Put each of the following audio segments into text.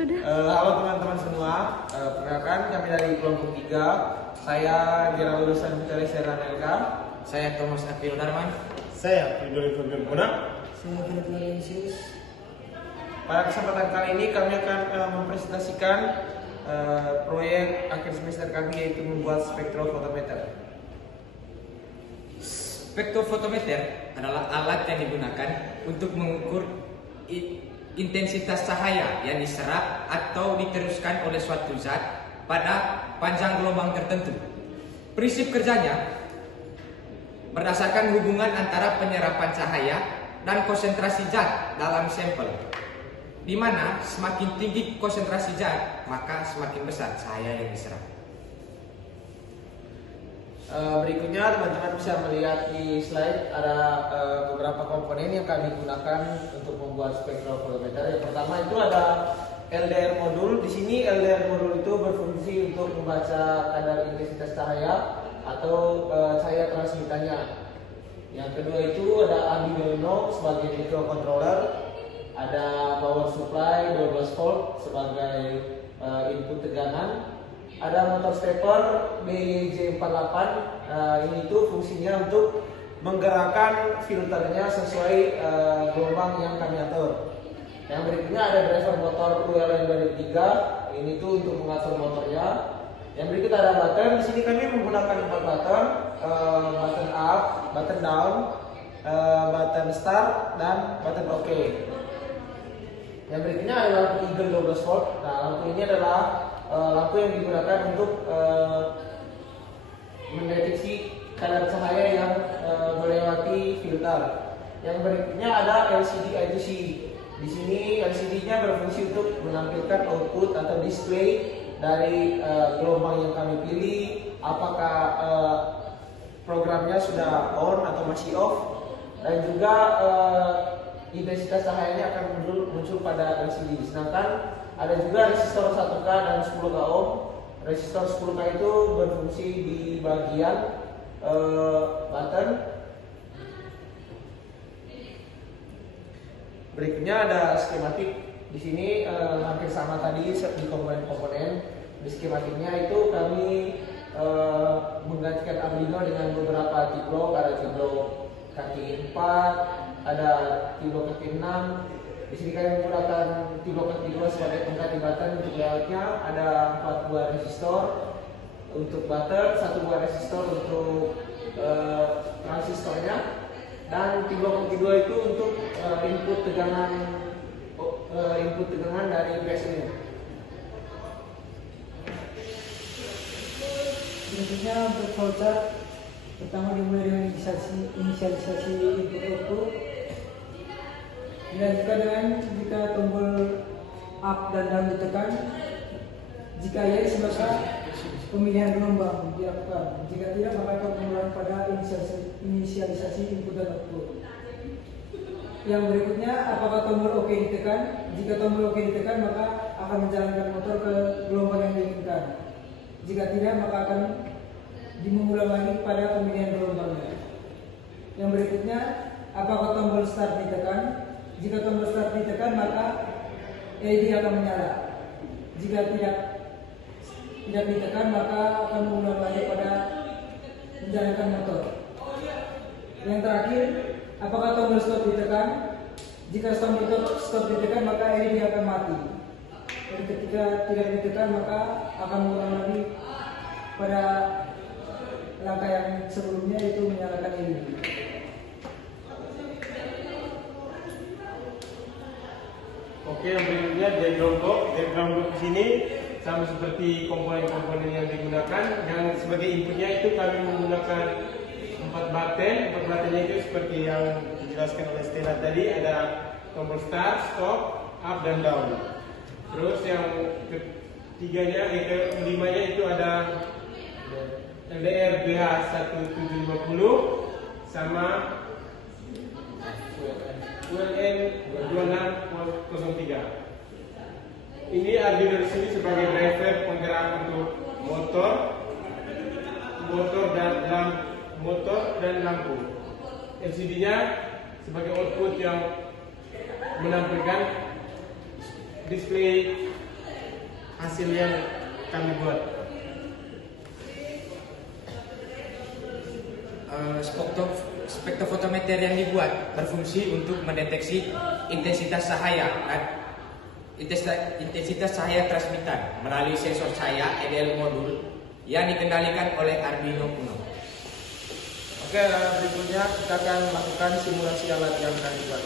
Halo teman-teman semua, perkenalkan kami dari kelompok 3. Saya Gerald Lulusan Putri Seranelka. Saya Thomas Akil Darman. Saya Ridwan Furgan Bonak. Saya Philip Lorenzius. Pada kesempatan kali ini kami akan mempresentasikan proyek akhir semester kami, yaitu membuat spektrofotometer. Spektrofotometer adalah alat yang digunakan untuk mengukur intensitas cahaya yang diserap atau diteruskan oleh suatu zat pada panjang gelombang tertentu. Prinsip kerjanya berdasarkan hubungan antara penyerapan cahaya dan konsentrasi zat dalam sampel, di mana semakin tinggi konsentrasi zat, maka semakin besar cahaya yang diserap. Berikutnya teman-teman bisa melihat di slide ada beberapa komponen yang kami gunakan untuk membuat spektrofotometer. Yang pertama itu ada LDR modul. Di sini LDR modul itu berfungsi untuk membaca kadar intensitas cahaya atau cahaya transmitannya. Yang kedua itu ada Arduino sebagai microcontroller, ada power supply 12 volt sebagai input tegangan. Ada motor stepper BJ48, ini tuh fungsinya untuk menggerakkan filternya sesuai gelombang yang kami atur. Yang berikutnya ada driver motor ULN 3, ini tuh untuk mengatur motornya. Yang berikut ada button. Di sini kami menggunakan 4 button, button up, button down, button start, dan button OK. Yang berikutnya adalah lampu Eagle 12 volt. Nah, lampu ini adalah lampu yang digunakan untuk mendeteksi kadar cahaya yang melewati filter. Yang berikutnya ada LCD I2C. Di sini LCD-nya berfungsi untuk menampilkan output atau display dari gelombang yang kami pilih, apakah programnya sudah on atau masih off, dan juga intensitas cahayanya akan muncul pada LCD. Sedangkan ada juga resistor 1K dan 10K ohm. Resistor 10K itu berfungsi di bagian button. Berikutnya ada skematik. Di sini hampir sama tadi di komponen-komponen. Di skematiknya itu kami menggantikan Arduino dengan beberapa T-block. Ada T-block kaki 4, ada T-block kaki 6. Di sini kami menggunakan T-block kaki 2 sebagai pengganti button. Untuk layoutnya ada 4 buah resistor untuk button, 1 buah resistor untuk transistornya, dan T-block kaki 2 itu untuk input tegangan dari PSU. Berikutnya untuk flowchart, pertama dimulai dengan inisialisasi input output, dilanjutkan dengan jika tombol up dan down ditekan, jika yes maka pemilihan gelombang dilakukan, jika tidak maka pengulangan pada inisialisasi input dan output. Yang berikutnya, apakah tombol OK ditekan? Jika tombol OK ditekan, maka akan menjalankan motor ke gelombang yang diinginkan. Jika tidak, maka akan dimengulang lagi pada pemilihan gelombangnya. Yang berikutnya, apakah tombol start ditekan? Jika tombol start ditekan, maka LED akan menyala. Jika tidak ditekan, maka akan mengulang lagi pada menjalankan motor. Yang terakhir, apakah tombol stop ditekan? Jika tombol stop ditekan, maka LED akan mati. Dan ketika tidak ditekan, maka akan mengulang lagi pada langkah yang sebelumnya, yaitu menyalakan LED. Oke, yang berikutnya diagram block. Diagram block di sini sama seperti komponen-komponen yang digunakan. Yang sebagai inputnya itu kami menggunakan 4 button. 4 buttonnya itu seperti yang dijelaskan oleh Stella tadi, ada tombol start, stop, up, dan down. Terus yang ketiganya, kelimanya itu ada LDR BH1750 sama ULN 2603. Ini Arduino di sini sebagai driver penggerak untuk motor dan lampu. LCD-nya sebagai output yang menampilkan display hasil yang kami buat. Spektrofotometer yang dibuat berfungsi untuk mendeteksi intensitas cahaya transmitan melalui sensor cahaya EDL modul yang dikendalikan oleh Arduino Uno. Oke, berikutnya kita akan melakukan simulasi alat yang kami buat.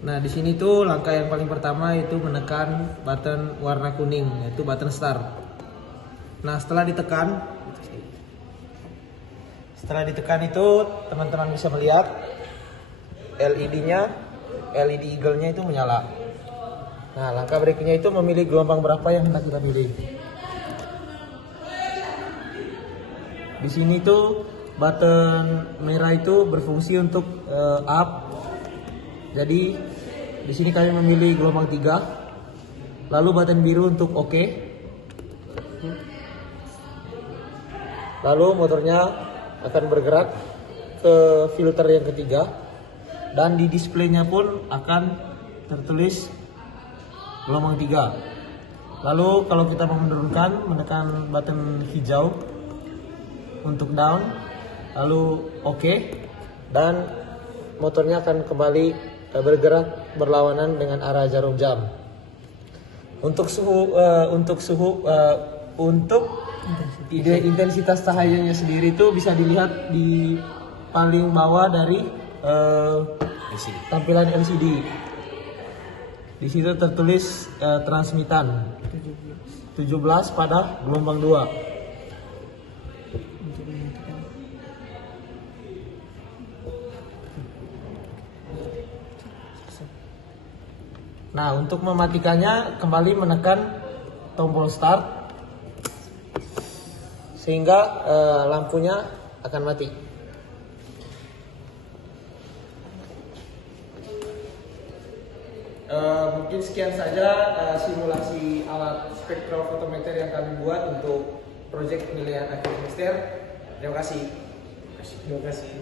Nah, di sini tuh langkah yang paling pertama itu menekan button warna kuning, yaitu button start. Nah, setelah ditekan itu teman-teman bisa melihat LED-nya, LED eagle-nya itu menyala. Nah, langkah berikutnya itu memilih gelombang berapa yang hendak kita pilih. Di sini tuh button merah itu berfungsi untuk up. Jadi di sini kami memilih gelombang 3. Lalu button biru untuk OK. Lalu motornya akan bergerak ke filter yang ketiga dan di displaynya pun akan tertulis gelombang 3. Lalu kalau kita mau menurunkan, menekan button hijau untuk down, lalu OK, dan motornya akan kembali bergerak berlawanan dengan arah jarum jam. Untuk intensitas cahayanya sendiri itu bisa dilihat di paling bawah dari tampilan LCD. Di situ tertulis transmitan 17 pada gelombang 2. Nah, untuk mematikannya kembali menekan tombol start sehingga lampunya akan mati. Mungkin sekian saja simulasi alat spektrofotometer yang kami buat untuk proyek penilaian akhir semester. Terima kasih. Terima kasih.